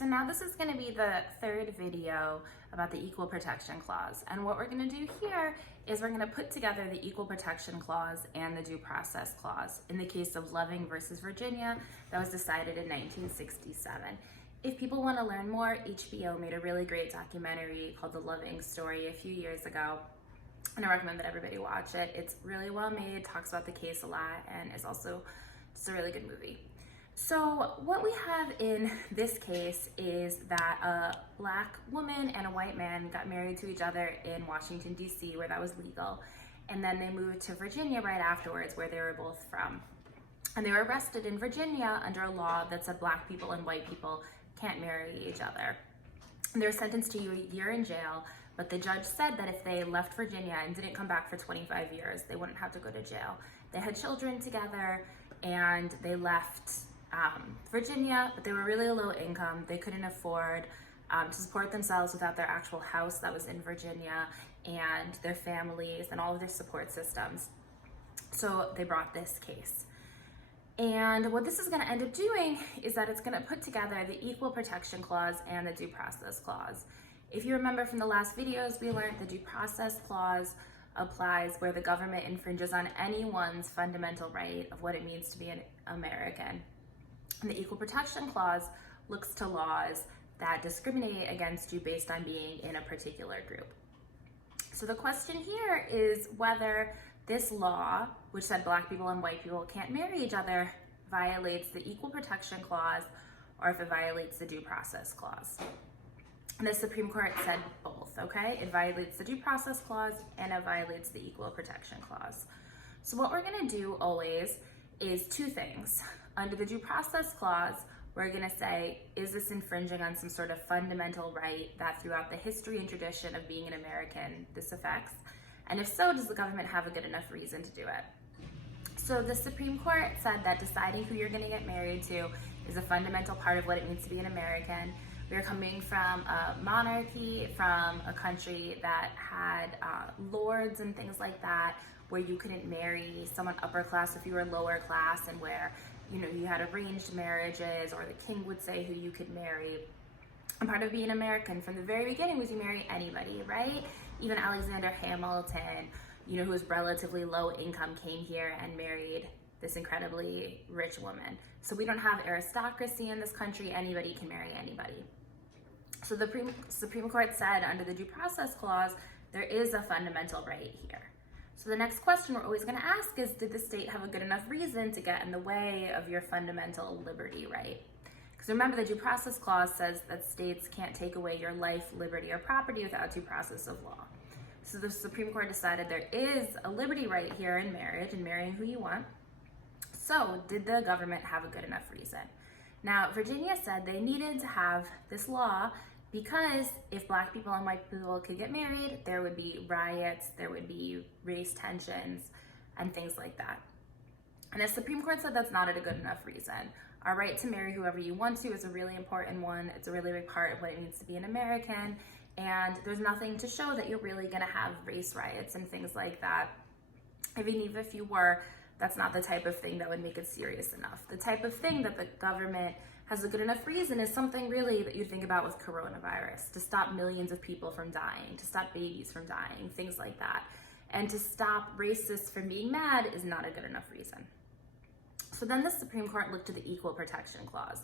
so now this is going to be the third video about the Equal Protection Clause. And what we're going to do here is we're going to put together the Equal Protection Clause and the Due Process Clause in the case of Loving versus Virginia that was decided in 1967. If people want to learn more, HBO made a really great documentary called The Loving Story a few years ago, and I recommend that everybody watch it. It's really well made, talks about the case a lot, and is also just a really good movie. So what we have in this case is that a black woman and a white man got married to each other in Washington, D.C., where that was legal. And then they moved to Virginia right afterwards, where they were both from. And they were arrested in Virginia under a law that said black people and white people can't marry each other. And they were sentenced to a year in jail, but the judge said that if they left Virginia and didn't come back for 25 years, they wouldn't have to go to jail. They had children together, and they left Virginia, but they were really low income. They couldn't afford to support themselves without their actual house that was in Virginia and their families and all of their support systems. So they brought this case. And what this is going to end up doing is that it's going to put together the Equal Protection Clause and the Due Process Clause. If you remember from the last videos, we learned the Due Process Clause applies where the government infringes on anyone's fundamental right of what it means to be an American. And the Equal Protection Clause looks to laws that discriminate against you based on being in a particular group. So the question here is whether this law, which said black people and white people can't marry each other, violates the Equal Protection Clause or if it violates the Due Process Clause. And the Supreme Court said both, okay? It violates the Due Process Clause and it violates the Equal Protection Clause. So what we're gonna do always is two things. Under the Due Process Clause, we're going to say, is this infringing on some sort of fundamental right that throughout the history and tradition of being an American this affects? And if so, does the government have a good enough reason to do it? So the Supreme Court said that deciding who you're going to get married to is a fundamental part of what it means to be an American. We're coming from a monarchy, from a country that had lords and things like that, where you couldn't marry someone upper class if you were lower class, and where you had arranged marriages, or the king would say who you could marry. And part of being American from the very beginning was you marry anybody, right? Even Alexander Hamilton, who was relatively low income, came here and married this incredibly rich woman. So we don't have aristocracy in this country. Anybody can marry anybody. So the Supreme Court said under the Due Process Clause, there is a fundamental right here. So the next question we're always going to ask is, did the state have a good enough reason to get in the way of your fundamental liberty right? Because remember, the Due Process Clause says that states can't take away your life, liberty, or property without due process of law. So the Supreme Court decided there is a liberty right here in marriage and marrying who you want. So did the government have a good enough reason? Now, Virginia said they needed to have this law because if black people and white people could get married, there would be riots, there would be race tensions, and things like that. And the Supreme Court said that's not a good enough reason. Our right to marry whoever you want to is a really important one. It's a really big part of what it means to be an American, and there's nothing to show that you're really gonna have race riots and things like that. Even if you were, that's not the type of thing that would make it serious enough. The type of thing that the government has a good enough reason is something really that you think about with coronavirus, to stop millions of people from dying, to stop babies from dying, things like that. And to stop racists from being mad is not a good enough reason. So then the Supreme Court looked to the Equal Protection Clause.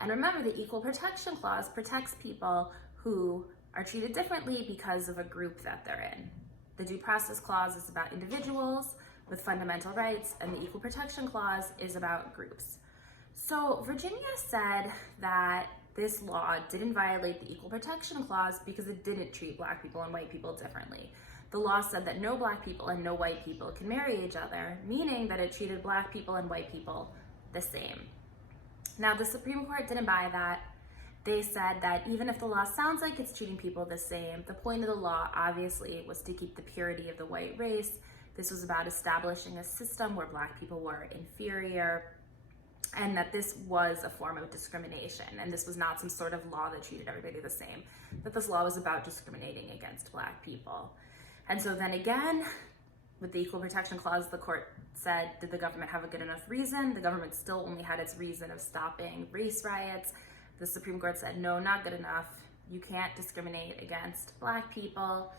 And remember, the Equal Protection Clause protects people who are treated differently because of a group that they're in. The Due Process Clause is about individuals with fundamental rights, and the Equal Protection Clause is about groups. So Virginia said that this law didn't violate the Equal Protection Clause because it didn't treat black people and white people differently. The law said that no black people and no white people can marry each other, meaning that it treated black people and white people the same. Now, the Supreme Court didn't buy that. They said that even if the law sounds like it's treating people the same, the point of the law obviously was to keep the purity of the white race. This was about establishing a system where black people were inferior, and that this was a form of discrimination, and this was not some sort of law that treated everybody the same, that this law was about discriminating against black people. And so then again, with the Equal Protection Clause, the court said, did the government have a good enough reason? The government still only had its reason of stopping race riots. the Supreme Court said, no, not good enough. You can't discriminate against Black people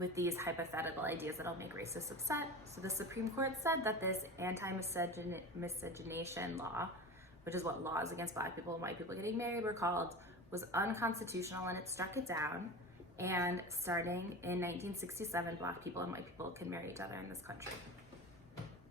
with these hypothetical ideas that'll make racists upset. So the Supreme Court said that this anti-miscegenation law, which is what laws against Black people and white people getting married were called, was unconstitutional, and it struck it down. And starting in 1967, Black people and white people can marry each other in this country.